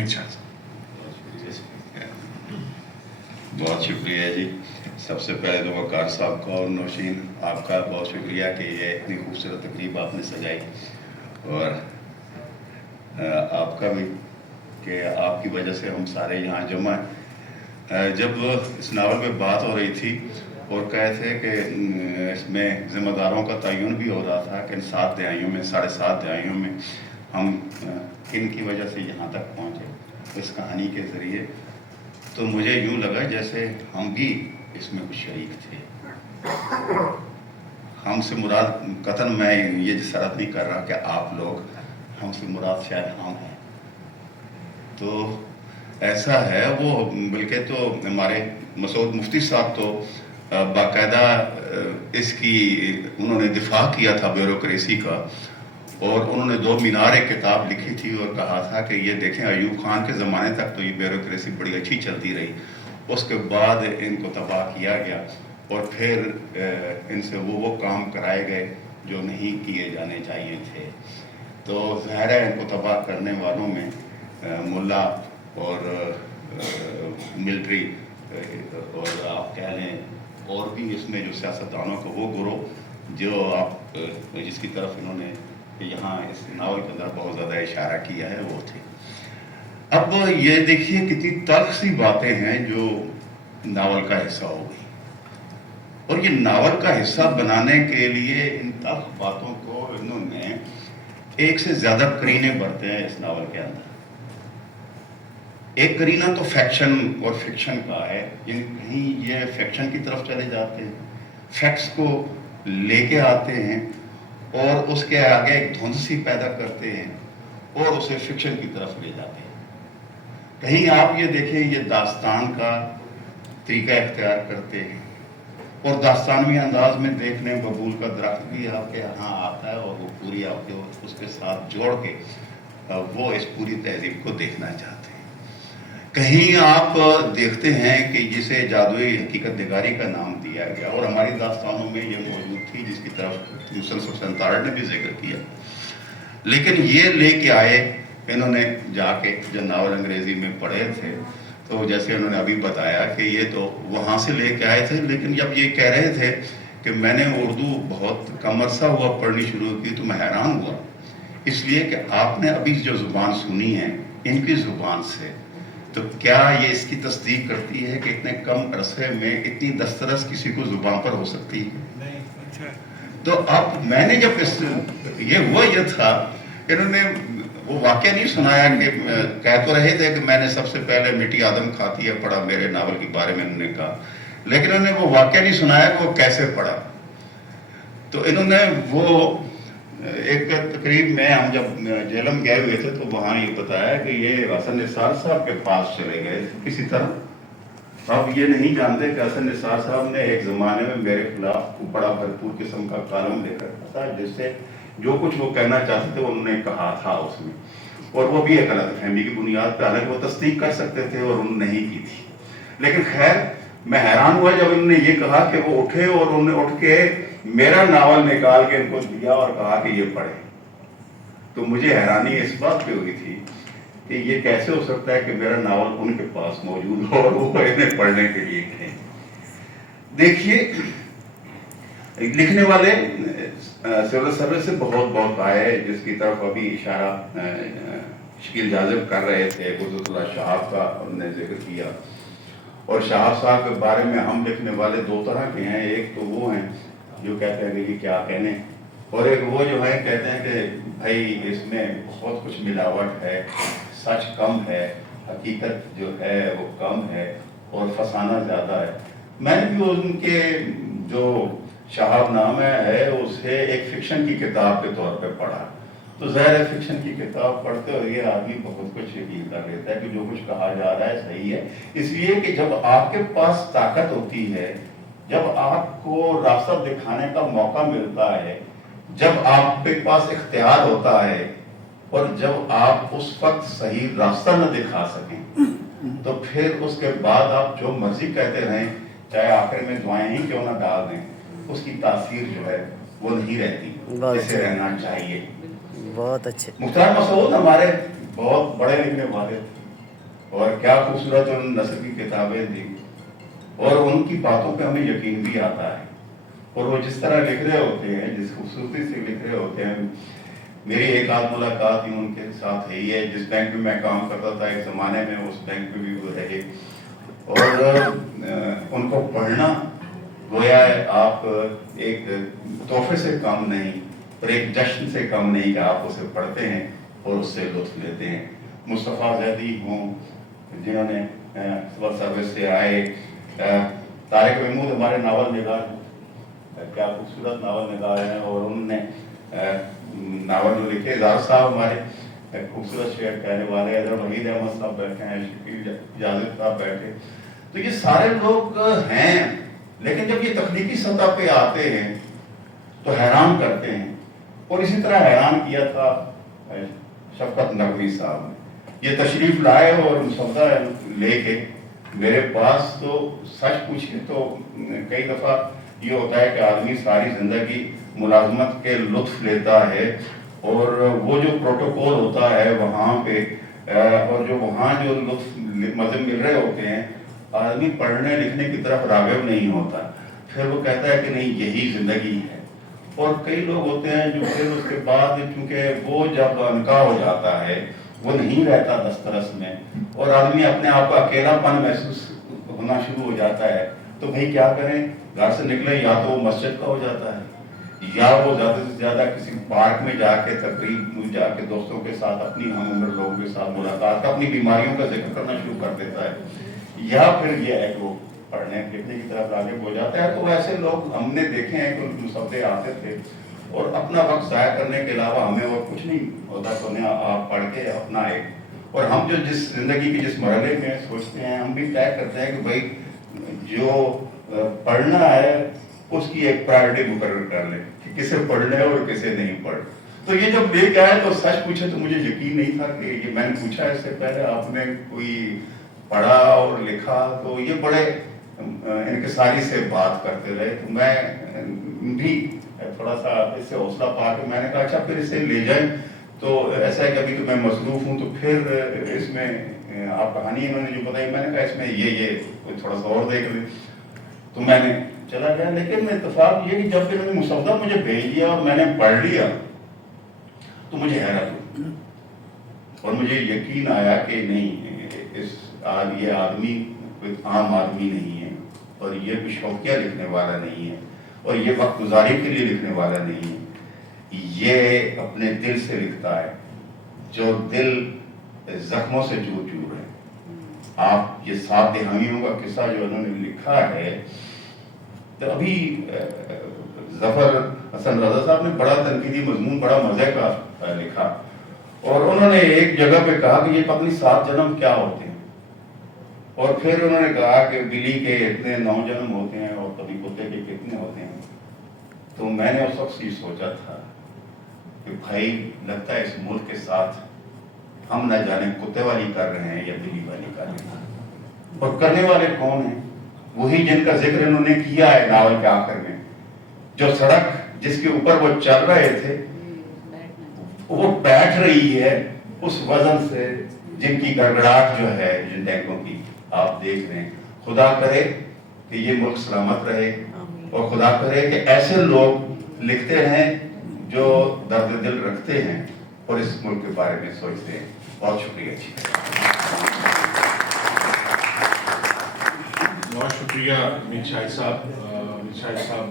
امت شاہ صاحب. بہت شکریہ جی. سب سے پہلے تو وقار صاحب کا اور نوشین آپ کا بہت شکریہ کہ یہ اتنی خوبصورت تقریب آپ نے سجائی, اور آپ کا بھی کہ آپ کی وجہ سے ہم سارے یہاں جمع ہیں. جب اس ناول میں بات ہو رہی تھی اور کہے تھے کہ اس میں ذمہ داروں کا تعین بھی ہو رہا تھا کہ ان 7 دہائیوں میں 7.5 دہائیوں میں ہم کن کی وجہ سے یہاں تک پہنچے اس کہانی کے ذریعے, تو مجھے یوں لگا جیسے ہم بھی اس میں کچھ شریک تھے. ہم سے مراد قطعاً میں یہ جسارت نہیں کر رہا کہ آپ لوگ, ہم سے مراد شاید ہم ہیں. تو ایسا ہے وہ, بلکہ تو ہمارے مسعود مفتی صاحب تو باقاعدہ اس کی انہوں نے دفاع کیا تھا بیوروکریسی کا, اور انہوں نے 2 مینار ایک کتاب لکھی تھی اور کہا تھا کہ یہ دیکھیں ایوب خان کے زمانے تک تو یہ بیوروکریسی بڑی اچھی چلتی رہی, اس کے بعد ان کو تباہ کیا گیا اور پھر ان سے وہ کام کرائے گئے جو نہیں کیے جانے چاہیے تھے. تو ظاہر ہے ان کو تباہ کرنے والوں میں ملا اور ملٹری اور آپ کہہ لیں اور بھی اس میں جو سیاستدانوں کا وہ گروہ جو آپ جس کی طرف انہوں نے یہاں اس ناول کے اندر بہت زیادہ اشارہ کیا ہے وہ تھے. اب یہ دیکھیے کتنی تلخ سی باتیں ہیں جو ناول کا حصہ ہو گئی, اور یہ ناول کا حصہ بنانے کے لیے ان تلخ باتوں کو انہوں نے ایک سے زیادہ قرینے برتے ہیں اس ناول کے اندر. ایک قرینہ تو فیکشن اور فکشن کا ہے, کہیں یہ فیکشن کی طرف چلے جاتے ہیں, فیکٹس کو لے کے آتے ہیں اور اس کے آگے ایک دھند سی پیدا کرتے ہیں اور اسے فکشن کی طرف لے جاتے ہیں. کہیں آپ یہ دیکھیں یہ داستان کا طریقہ اختیار کرتے ہیں اور داستانوی انداز میں دیکھنے ببول کا درخت بھی آپ کے یہاں آتا ہے اور وہ پوری آپ کے اس کے ساتھ جوڑ کے وہ اس پوری تہذیب کو دیکھنا چاہتے ہیں. کہیں آپ دیکھتے ہیں کہ جسے جادوئی حقیقت نگاری کا نام دیا گیا, اور ہماری داستانوں میں یہ موجود تھی جس کی طرف یوسف حسین تارڑ نے بھی ذکر کیا, لیکن یہ لے کے آئے انہوں نے جا کے جو ناول انگریزی میں پڑھے تھے, تو جیسے انہوں نے ابھی بتایا کہ یہ تو وہاں سے لے کے آئے تھے, لیکن جب یہ کہہ رہے تھے کہ میں نے اردو بہت کم عرصہ ہوا پڑھنی شروع کی تو میں حیران ہوا, اس لیے کہ آپ نے ابھی جو زبان سنی ہے ان کی زبان سے, تو کیا یہ اس کی تصدیق کرتی ہے کہ اتنے کم عرصے میں اتنی دسترس کسی کو زبان پر ہو سکتی ہے؟ تو اب میں نے جب یہ ہوا یہ تھا, انہوں نے وہ واقعہ نہیں سنایا کہ کہہ تو رہے تھے کہ میں نے سب سے پہلے مٹی آدم کھاتی ہے پڑھا میرے ناول کے بارے میں انہوں نے کہا, لیکن انہوں نے وہ واقعہ نہیں سنایا کہ وہ کیسے پڑھا. تو انہوں نے وہ ایک تقریب میں ہم جب جیلم گئے ہوئے تھے تو وہاں یہ بتایا کہ یہ حسن نثار صاحب کے پاس چلے گئے کسی طرح. اب یہ نہیں جانتے کہ حسن نثار صاحب نے ایک زمانے میں میرے خلاف بڑا بھرپور قسم کا کالم لے کر تھا جس سے جو کچھ وہ کہنا چاہتے تھے انہوں نے کہا تھا اس میں, اور وہ بھی ایک غلط فہمی کی بنیاد پہ, حالانکہ وہ تصدیق کر سکتے تھے اور انہوں نے نہیں کی تھی. لیکن خیر میں حیران ہوا جب انہوں نے یہ کہا کہ وہ اٹھے اور انہوں نے اٹھ کے میرا ناول نکال کے ان کو دیا اور کہا کہ یہ پڑھے. تو مجھے حیرانی اس بات پہ ہوئی تھی کہ یہ کیسے ہو سکتا ہے کہ میرا ناول ان کے پاس موجود ہو اور وہ انہیں پڑھنے کے لیے کہیں. دیکھیے لکھنے والے سول سروس سے بہت بہت آئے, جس کی طرف ابھی اشارہ شکیل جازب کر رہے تھے. قدرت اللہ شہاب کا انہوں نے ذکر کیا, اور شہاب صاحب کے بارے میں ہم لکھنے والے 2 طرح کے ہیں. ایک تو وہ ہیں جو کہتے ہیں کہ کیا کہنے, اور ایک وہ جو ہے کہتے ہیں کہ بھائی اس میں بہت کچھ ملاوٹ ہے, سچ کم ہے, حقیقت جو ہے وہ کم ہے اور فسانہ زیادہ ہے. میں نے بھی ان کے جو شہاب نامہ ہے اسے ایک فکشن کی کتاب کے طور پہ پڑھا, تو ظاہر فکشن کی کتاب پڑھتے ہوئے یہ آدمی بہت کچھ یقین کر لیتا ہے کہ جو کچھ کہا جا رہا ہے صحیح ہے. اس لیے کہ جب آپ کے پاس طاقت ہوتی ہے, جب آپ کو راستہ دکھانے کا موقع ملتا ہے, جب آپ کے پاس اختیار ہوتا ہے, اور جب آپ اس وقت صحیح راستہ نہ دکھا سکیں تو پھر اس کے بعد آپ جو مرضی کہتے رہیں, چاہے آخر میں دعائیں ہی کیوں نہ ڈال دیں, اس کی تاثیر جو ہے وہ نہیں رہتی جیسے رہنا چاہیے. بہت اچھے. مختار مسعود ہمارے بہت بڑے لکھنے والے, اور کیا خوبصورت ان نثر کی کتابیں تھیں، اور ان کی باتوں پہ ہمیں یقین بھی آتا ہے، اور وہ جس طرح لکھ رہے ہوتے ہیں، جس خوبصورتی سے لکھ رہے ہوتے ہیں. میری ایک آدھ ملاقات ہی ان کے ساتھ ہے، یہ جس بینک میں کام کرتا تھا ایک زمانے میں، اس بینک میں بھی وہ رہے، اور ان کو پڑھنا گویا آپ ایک تحفے سے کم نہیں اور ایک جشن سے کم نہیں کہ آپ اسے پڑھتے ہیں اور اس سے لطف لیتے ہیں. مصطفیٰ زیدی ہوں جنہوں نے سول سروس سے آئے، طارق محمود ہمارے ناول نگار ہیں، کیا خوبصورت ناول نگار ہیں، اور انہوں نے ناول جو لکھے. اظہار صاحب ہمارے خوبصورت شعر کہنے والے، ادھر وحید احمد صاحب بیٹھے ہیں، شکیل اجازت صاحب بیٹھے. تو یہ سارے لوگ ہیں، لیکن جب یہ تخلیقی سطح پہ آتے ہیں تو حیران کرتے ہیں. اور اسی طرح حیران کیا تھا شفقت نقوی صاحب نے. یہ تشریف لائے اور مسودہ لے کے میرے پاس. تو سچ پوچھے تو کئی دفعہ یہ ہوتا ہے کہ آدمی ساری زندگی ملازمت کے لطف لیتا ہے، اور وہ جو پروٹوکول ہوتا ہے وہاں پہ، اور جو وہاں جو لطف مزے مل رہے ہوتے ہیں، آدمی پڑھنے لکھنے کی طرف راغب نہیں ہوتا. پھر وہ کہتا ہے کہ نہیں یہی زندگی ہے. اور کئی لوگ ہوتے ہیں جو پھر اس کے بعد چونکہ وہ جب انکا ہو جاتا ہے، وہ نہیں رہتا دسترس میں، اور آدمی اپنے آپ کو اکیلا پن محسوس ہونا شروع ہو جاتا ہے. تو بھائی کیا کریں، گھر سے نکلے یا تو وہ مسجد کا ہو جاتا ہے، یا وہ زیادہ سے زیادہ کسی پارک میں جا کے تقریب میں جا کے دوستوں کے ساتھ، اپنی ہم عمر لوگوں کے ساتھ ملاقات، اپنی بیماریوں کا ذکر کرنا شروع کر دیتا ہے، یا پھر یہ ہے کہ وہ پڑھنے لکھنے کی طرف راغب ہو جاتا ہے. تو ایسے لوگ ہم نے دیکھے ہیں کہ مسودے آتے تھے، اور اپنا وقت ضائع کرنے کے علاوہ ہمیں اور کچھ نہیں ہوتا تو انہیں آپ پڑھ کے اپنا ایک، اور ہم جو جس زندگی کے جس مرحلے میں سوچتے ہیں، ہم بھی طے کرتے ہیں کہ بھائی جو پڑھنا ہے اس کی ایک پرائرٹی مقرر کر لیں کہ کسے پڑھنا ہے اور کسے نہیں پڑھ. تو یہ جب لے کے آئے تو سچ پوچھے تو مجھے یقین نہیں تھا کہ یہ، میں نے پوچھا اس سے پہلے آپ نے کوئی پڑھا اور لکھا؟ تو یہ بڑے انکساری سے بات کرتے رہے. تو میں بھی تھوڑا سا اس سے حوصلہ پا کے میں نے کہا اچھا پھر اسے لے جائیں. تو ایسا ہے کہ ابھی تو میں مصروف ہوں، تو پھر اس میں آپ کہانی انہوں نے جو بتائی، میں نے کہا اس میں یہ تھوڑا سا اور دیکھ لیں. تو میں نے چلا گیا. لیکن اتفاق یہ کہ جب پھر انہوں نے مسودہ مجھے بھیج دیا اور میں نے پڑھ لیا تو مجھے حیرت ہوئی، اور مجھے یقین آیا کہ نہیں، یہ آدمی کوئی عام آدمی نہیں ہے، اور یہ کوئی شوقیہ لکھنے والا نہیں ہے، اور یہ وقت گزاری کے لیے لکھنے والا نہیں ہے. یہ اپنے دل سے لکھتا ہے، جو دل زخموں سے چور چور ہے. آپ یہ 7 دہائیوں کا قصہ جو انہوں نے لکھا ہے، تو ابھی ظفر حسن رضا صاحب نے بڑا تنقیدی مضمون، بڑا مزے کا لکھا، اور انہوں نے ایک جگہ پہ کہا کہ یہ پتہ نہیں 7 جنم کیا ہوتے ہیں، اور پھر انہوں نے کہا کہ بلی کے اتنے 9 جنم ہوتے ہیں، اور کبھی کتے کے کتنے ہوتے ہیں. تو میں نے اس وقت یہ سوچا تھا کہ بھائی لگتا ہے اس ملک کے ساتھ ہم نہ جانے کتے والی کر رہے ہیں یا بلی والی کر رہے ہیں. اور کرنے والے کون ہیں؟ وہی جن کا ذکر انہوں نے کیا ہے ناول کے آخر میں. جو سڑک جس کے اوپر وہ چل رہے تھے وہ بیٹھ رہی ہے اس وزن سے، جن کی گڑگڑاہٹ جو ہے جن ٹینکوں کی آپ دیکھ رہے ہیں. خدا کرے کہ یہ ملک سلامت رہے، اور خدا کرے کہ ایسے لوگ لکھتے رہیں جو درد دل رکھتے ہیں اور اس ملک کے بارے میں سوچتے ہیں. بہت شکریہ. بہت شکریہ میر شاہد صاحب.